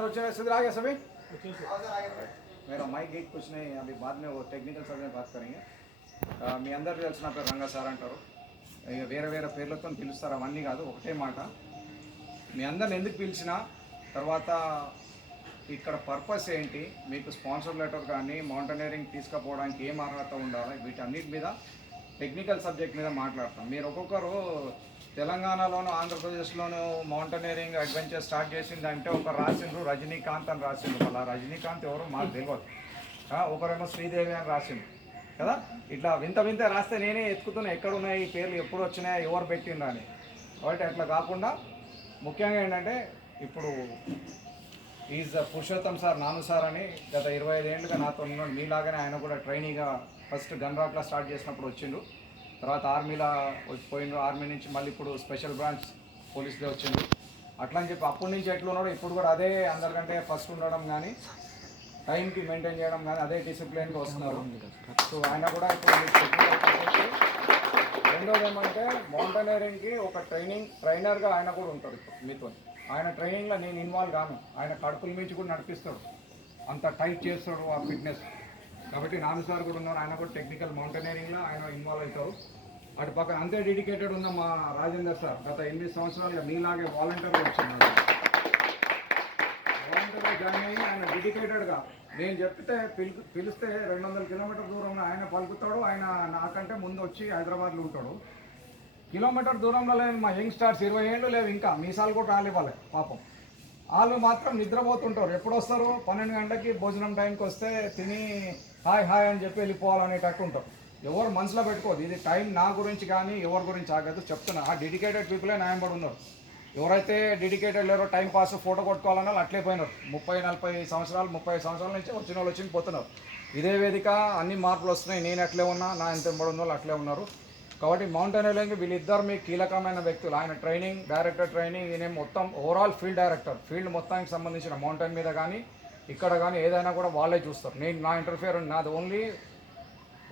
अंदर अच्छे से आ गया सभी। मेरा माइक एक कुछ नहीं, अभी बाद में वो टेक्निकल सब में बात करेंगे। మీ అందరికీ తెలిసిన పేరు రంగా సార్ అంటారు. ఇక వేరే వేరే పేర్లతో పిలుస్తారు, అవన్నీ కాదు, ఒకటే మాట. మీ అందరిని ఎందుకు పిలిచినా, తర్వాత ఇక్కడ పర్పస్ ఏంటి, మీకు స్పాన్సర్ లెటర్ కానీ మౌంటైనరింగ్ తీసుకుపోవడానికి ఏం అర్హత ఉండాలి, వీటన్నిటి మీద టెక్నికల్ సబ్జెక్ట్ మీద మాట్లాడతాం. మీరు ఒక్కొక్కరు తెలంగాణలోను ఆంధ్రప్రదేశ్లోను మౌంటైనరింగ్ అడ్వెంచర్ స్టార్ట్ చేసిందంటే ఒక రాసిండ్రు రజనీకాంత్ అని రాసిండ్రు. మళ్ళీ రజనీకాంత్ ఎవరు మాకు తెలియదు. ఒకరేమో శ్రీదేవి అని రాసిండు కదా. ఇట్లా వింత వింత రాస్తే నేనే ఎత్తుకుతున్నా ఎక్కడున్నాయి ఈ పేర్లు, ఎప్పుడు వచ్చినాయి, ఎవరు పెట్టిండ్రు అని. కాబట్టి అట్లా కాకుండా ముఖ్యంగా ఏంటంటే ఇప్పుడు ఈజ్ పురుషోత్తం సార్, నాను సార్ అని గత 25 ఏళ్ళుగా నాతో ఉన్నాడు. మీలాగానే ఆయన కూడా ట్రైనీగా ఫస్ట్ గన్రాట్లో స్టార్ట్ చేసినప్పుడు వచ్చిండు, తర్వాత ఆర్మీలో పోయిండు, ఆర్మీ నుంచి మళ్ళీ ఇప్పుడు స్పెషల్ బ్రాంచ్ పోలీస్లో వచ్చిండు. అట్లా అని చెప్పి అప్పటి నుంచి ఎట్లా ఉన్నాడో ఇప్పుడు కూడా అదే అందరికంటే ఫస్ట్ ఉండడం కానీ టైంకి మెయింటైన్ చేయడం కానీ అదే డిసిప్లిన్గా వస్తున్నారు. సో ఆయన కూడా ఇప్పుడు రెండోది ఏమంటే మౌంటైనరింగ్కి ఒక ట్రైనర్గా ఆయన కూడా ఉంటాడు. ఇప్పుడు మీతో ఆయన ట్రైనింగ్లో నేను ఇన్వాల్వ్ కాను, ఆయన కడుపుల మించి కూడా నడిపిస్తాడు, అంత టైట్ చేస్తాడు ఆ ఫిట్నెస్. కాబట్టి నాను సార్ కూడా ఉన్నారు, ఆయన కూడా టెక్నికల్ మౌంటైనరింగ్లో ఆయన ఇన్వాల్వ్ అవుతారు. అటు పక్కన అంతే డెడికేటెడ్ ఉన్న మా రాజేందర్ సార్ గత 8 సంవత్సరాలుగా మీలాగే వాలంటీర్గా వచ్చిన్నారు. వాలంటీర్గా జాయిన్ అయ్యి ఆయన డెడికేటెడ్గా నేను చెప్తే పిలిస్తే 200 కిలోమీటర్ దూరంలో ఆయన పలుకుతాడు. ఆయన నాకంటే ముందు వచ్చి హైదరాబాద్లో ఉంటాడు. కిలోమీటర్ దూరంలో లేని మా యంగ్ స్టార్స్ 20 ఏళ్ళు లేవు, ఇంకా మీసాలు కూడా రాలేవాలి పాపం. వాళ్ళు మాత్రం నిద్రపోతుంటారు. ఎప్పుడు వస్తారు, 12 గంటలకి భోజనం టైంకి వస్తే తిని హాయ్ హాయ్ అని చెప్పి వెళ్ళిపోవాలనేటట్టు ఉంటారు. ఎవరు మనసులో పెట్టుకోదు, ఇది టైం నా గురించి కానీ ఎవరి గురించి ఆగదు. చెప్తున్నా, ఆ డెడికేటెడ్ పీపులే న్యాయంపడి ఉన్నారు. ఎవరైతే డెడికేటెడ్ లేరో టైం పాస్ ఫోటో కొట్టుకోవాలన్నా అట్లే పోయినారు. 30-40 సంవత్సరాలు 30 సంవత్సరాల నుంచి వచ్చిన వాళ్ళు వచ్చి పోతున్నారు. ఇదే వేదిక అన్ని మార్పులు వస్తున్నాయి. నేను అట్లే ఉన్నా, నా ఎంత ఎంబడి ఉన్న వాళ్ళు అట్లే ఉన్నారు. కాబట్టి మౌంటైనరింగ్ వీళ్ళిద్దరు మీ కీలకమైన వ్యక్తులు. ఆయన ట్రైనింగ్ డైరెక్టర్ ట్రైనింగ్, ఈయన మొత్తం ఓవరాల్ ఫీల్డ్ డైరెక్టర్. ఫీల్డ్ మొత్తానికి సంబంధించిన మౌంటైన్ మీద కానీ ఇక్కడ కానీ ఏదైనా కూడా వాళ్ళే చూస్తారు. నేను నా ఇంటర్ఫియర్ నాది ఓన్లీ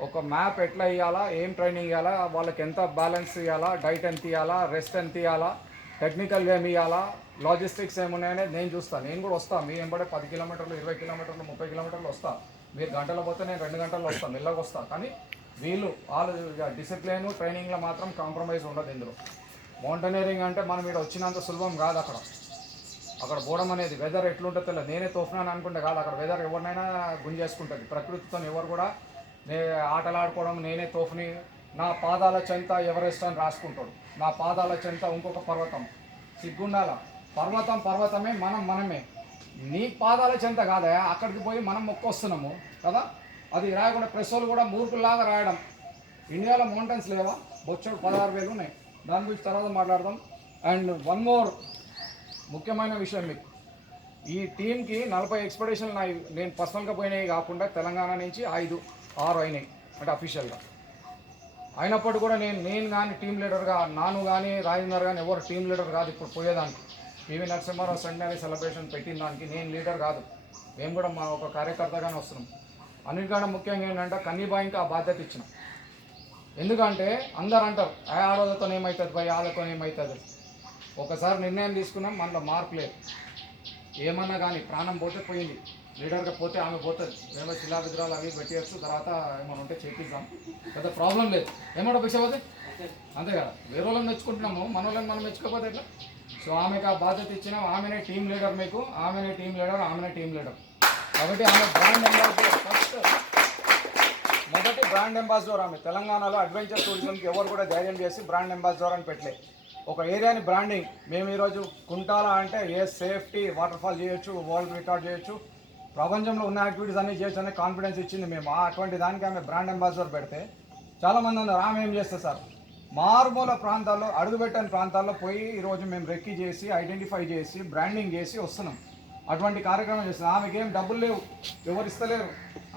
ఒక మ్యాప్ ఎట్లా ఇవ్వాలా, ఏం ట్రైనింగ్ ఇవ్వాలా, వాళ్ళకి ఎంత బ్యాలెన్స్ ఇవ్వాలా, డైట్ ఎంత ఇవ్వాలా, రెస్ట్ ఎంత ఇవ్వాలా, టెక్నికల్గా ఏమి ఇవ్వాలా, లాజిస్టిక్స్ ఏమున్నాయనేది నేను చూస్తాను. నేను కూడా వస్తాను మీ వెంబడే 10 కిలోమీటర్లు 20 కిలోమీటర్లు 30 కిలోమీటర్లు వస్తాను. మీరు గంటలో పోతే నేను 2 గంటల్లో వస్తాను, మెల్లగా వస్తాను. కానీ వీళ్ళు వాళ్ళు డిసిప్లిన్ ట్రైనింగ్లో మాత్రం కాంప్రమైజ్ ఉండదు. ఇందులో మౌంటైనరింగ్ అంటే మనం ఇక్కడ వచ్చినంత సులభం కాదు. అక్కడ పోవడం అనేది వెదర్ ఎట్లుంటుందో తెలియదు. నేనే తోఫినాను అనుకుంటే కాదు, అక్కడ వెదర్ ఎవరినైనా గుంజేసుకుంటుంది. ప్రకృతితో ఎవరు కూడా ఆటలాడుకోవడం, నేనే తోఫిని, నా పాదాల చెంత ఎవరెస్ట్ అని రాసుకుంటాడు. నా పాదాల చెంత ఇంకొక పర్వతం, సిగ్గుండాల పర్వతమే మనమే. నీ పాదాల చెంత కాదా, అక్కడికి పోయి మనం మొక్కొస్తున్నాము కదా. అది రాయకుండా ప్రెస్ వాళ్ళు కూడా మూర్ఖుల్లాగా రాయడం. ఇండియాలో మౌంటైన్స్ లేవా, బొచ్చడు 16,000 ఉన్నాయి. దాని గురించి తర్వాత మాట్లాడదాం. అండ్ వన్ మోర్ ముఖ్యమైన విషయం, మీకు ఈ టీంకి 40 ఎక్స్పెడిషన్లు నేను పర్సనల్గా పోయినాయి కాకుండా తెలంగాణ నుంచి 5-6 అయినాయి అంటే అఫీషియల్గా. అయినప్పటికీ కూడా నేను కానీ టీం లీడర్గా, నాను కానీ రాజేందర్ కానీ ఎవరు టీం లీడర్ కాదు. ఇప్పుడు పోయేదానికి పివి నరసింహారావు సెంటనరీ సెలబ్రేషన్ పెట్టిన దానికి నేను లీడర్ కాదు. మేము కూడా మా ఒక కార్యకర్తగానే వస్తున్నాం. అన్నిటికన్నా ముఖ్యంగా ఏంటంటే కన్నీబాయికి ఆ బాధ్యత ఇచ్చిన. ఎందుకంటే అందరు అంటారు ఆడోళ్ళతో ఏమవుతుంది భయ, ఆళ్ళతో ఏమవుతుంది. ఒకసారి నిర్ణయం తీసుకున్నాం, మనలో మార్పు లేదు. ఏమన్నా కానీ ప్రాణం పోతే పోయింది, లీడర్గా పోతే ఆమె పోతుంది. మేము శిలా విగ్రహాలు అవి పెట్టేయచ్చు, తర్వాత ఏమైనా ఉంటే చేపిద్దాం, పెద్ద ప్రాబ్లం లేదు. ఏమంటో భిక్ష పోతే అంతే కదా. వేరే వాళ్ళని మెచ్చుకుంటున్నాము, మన వాళ్ళని మనం మెచ్చుకోకపోతే ఎట్లా. సో ఆమెకు ఆ బాధ్యత ఇచ్చినాం. ఆమెనే టీం లీడర్, మీకు ఆమెనే టీం లీడర్. కాబట్టి ఆమె బ్రాండ్ అంబాసిడర్, మొదటి బ్రాండ్ అంబాసిడర్ ఆమె. తెలంగాణలో అడ్వెంచర్ టూరిజంకి ఎవరు కూడా ధైర్యం చేసి బ్రాండ్ అంబాసిడర్ అని పెట్టలే. ఒక ఏరియాని బ్రాండింగ్, మేము ఈరోజు కుంటాల అంటే సేఫ్టీ వాటర్ ఫాల్ చేయొచ్చు, వరల్డ్ రికార్డ్ చేయొచ్చు, ప్రపంచంలో ఉన్న యాక్టివిటీస్ అన్నీ చేయొచ్చు అనే కాన్ఫిడెన్స్ ఇచ్చింది మేము. అటువంటి దానికి ఆమె బ్రాండ్ అంబాసిడర్ పెడితే చాలామంది ఉన్నారు, ఆమె ఏం చేస్తే సార్ మారుమూల ప్రాంతాల్లో అడుగుపెట్టని ప్రాంతాల్లో పోయి ఈరోజు మేము రెక్కి చేసి ఐడెంటిఫై చేసి బ్రాండింగ్ చేసి వస్తున్నాం. అటువంటి కార్యక్రమం చేస్తుంది. ఆమెకి ఏం డబ్బులు లేవు, ఎవరు ఇస్తలేరు,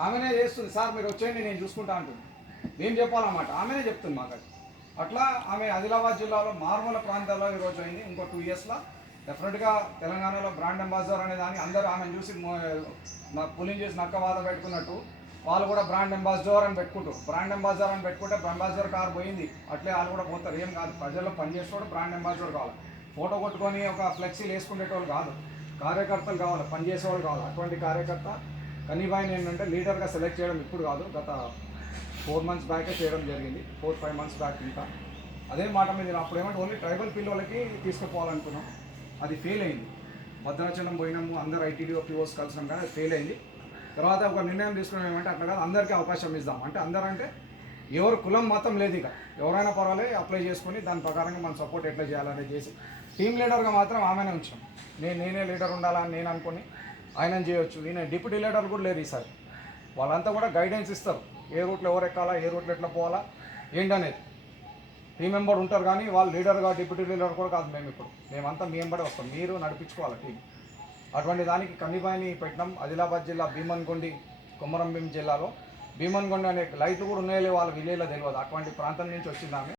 ఆమెనే చేస్తుంది. సార్ మీరు వచ్చేయండి నేను చూసుకుంటా అంటుంది. మేము చెప్పాలన్నమాట, ఆమెనే చెప్తుంది మాకు. అట్లా ఆమె ఆదిలాబాద్ జిల్లాలో మారుమూల ప్రాంతాల్లో ఈరోజు అయింది. ఇంకో 2 ఇయర్స్లో డెఫినెట్గా తెలంగాణలో బ్రాండ్ అంబాసిడర్ అనే దాన్ని అందరూ ఆమెను చూసి పులింగ్ చేసి నక్కవాద పెట్టుకున్నట్టు వాళ్ళు కూడా బ్రాండ్ అంబాసిడర్ అని పెట్టుకుంటారు. బ్రాండ్ అంబాసిడర్ అని పెట్టుకుంటే అంబాసిడర్ కారు పోయింది, అట్లే వాళ్ళు కూడా పోతారు. ఏం కాదు, ప్రజల్లో పనిచేసేవాడు బ్రాండ్ అంబాసిడర్ కావాలి. ఫోటో కొట్టుకొని ఒక ఫ్లెక్సీలు వేసుకునేటోళ్ళు కాదు. కార్యకర్తలు కావాలి, పనిచేసేవాళ్ళు కావాలి. అటువంటి కార్యకర్త కన్నీబాయిని ఏంటంటే లీడర్గా సెలెక్ట్ చేయడం ఇప్పుడు కాదు, గత 4 months బ్యాకే చేయడం జరిగింది, 4-5 months బ్యాక్. ఇంకా అదే మాట మీద అప్పుడు ఏమంటే ఓన్లీ ట్రైబల్ పిల్లలకి తీసుకుపోవాలనుకున్నాం, అది ఫెయిల్ అయింది. భద్రాచలం పోయినాము, అందరు ఐటీడీఓ పిఓస్ కలిసినాం, కానీ అది ఫెయిల్ అయింది. తర్వాత ఒక నిర్ణయం తీసుకున్నాం ఏమంటే అట్లా కాదు, అందరికీ అవకాశం ఇద్దాం. అంటే అందరంటే ఎవరు కులం మతం లేదు, ఇక ఎవరైనా పర్వాలేదు అప్లై చేసుకొని దాని ప్రకారంగా మనం సపోర్ట్ ఎట్లా చేయాలని చేసి టీమ్ లీడర్గా మాత్రం ఆమెనే ఉంచాం. నేనే లీడర్ ఉండాలని నేను అనుకుని ఆయనని చేయొచ్చు. ఈయన డిప్యూటీ లీడర్ కూడా లేరు ఈసారి. వాళ్ళంతా కూడా గైడెన్స్ ఇస్తారు, ఏ రూట్లో ఎవరు ఎక్కాలా, ఏ రూట్లో ఎట్లా పోవాలా ఏంటనేది. టీం మెంబర్ ఉంటారు కానీ వాళ్ళు లీడర్గా డిప్యూటీ లీడర్ కూడా కాదు. మేమంతా మీ వెంబడే వస్తాం, మీరు నడిపించుకోవాలి టీం. అటువంటి దానికి కన్నీబాయిని పెట్టినాం. ఆదిలాబాద్ జిల్లా భీమన్గొండి, కొమరంభీం జిల్లాలో భీమన్గొండి అనే లైట్లు కూడా ఉన్నాయో వాళ్ళ విలేజ్లో తెలియదు, అటువంటి ప్రాంతం నుంచి వచ్చింది ఆమె.